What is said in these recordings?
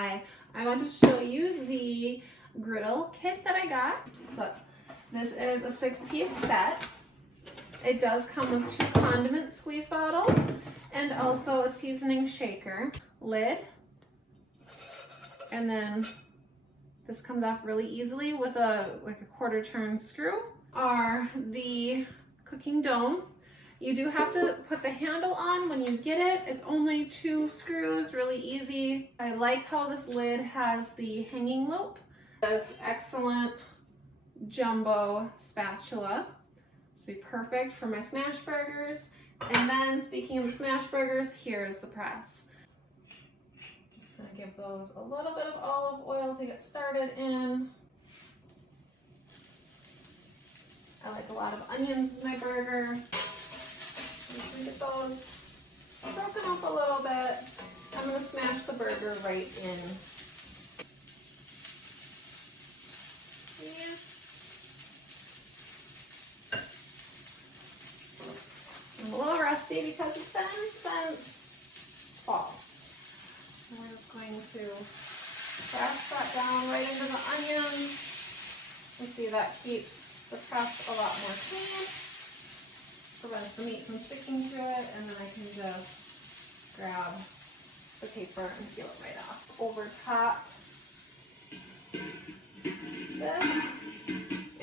Hi, I want to show you the griddle kit that I got. So this is a 6-piece set. It does come with 2 condiment squeeze bottles and also a seasoning shaker, lid, and then this comes off really easily with a 1/4 turn screw. Are the cooking dome. You do have to put the handle on when you get it. It's only 2 screws, really easy. I like how this lid has the hanging loop. This excellent jumbo spatula. This would be perfect for my smash burgers. And then speaking of the smash burgers, here's the press. Just gonna give those a little bit of olive oil to get started in. I like a lot of onions in my burger. I'm gonna get those broken up a little bit. I'm gonna smash the burger right in. Yeah. I'm a little rusty because it's been since fall. I'm just going to press that down right into the onions. You see that keeps the press a lot more clean. Prevents the meat from sticking to it, and then I can just grab the paper and peel it right off. Over top this.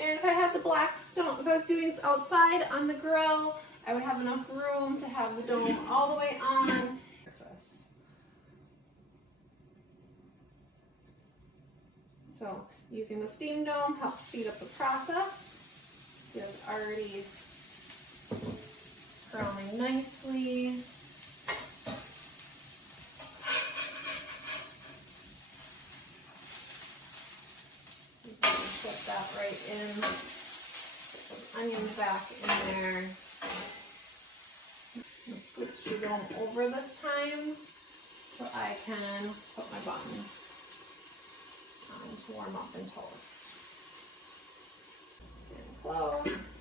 And if I had the black stone, if I was doing this outside on the grill, I would have enough room to have the dome all the way on. So using the steam dome helps speed up the process. See, it's already browning nicely. You can put that right in. Put those onions back in there. And scooch the dome over this time so I can put my buns on to warm up and toast. And close.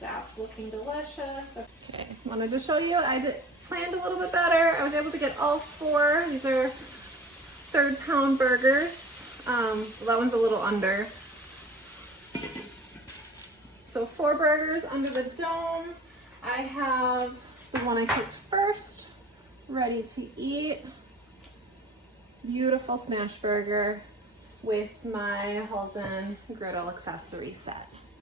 That's looking delicious. Okay, wanted to show you, planned a little bit better. I was able to get all 4. These are 3rd pound burgers. So that one's a little under. So 4 burgers under the dome. I have the one I cooked first, ready to eat. Beautiful smash burger with my HULISEN griddle accessory set.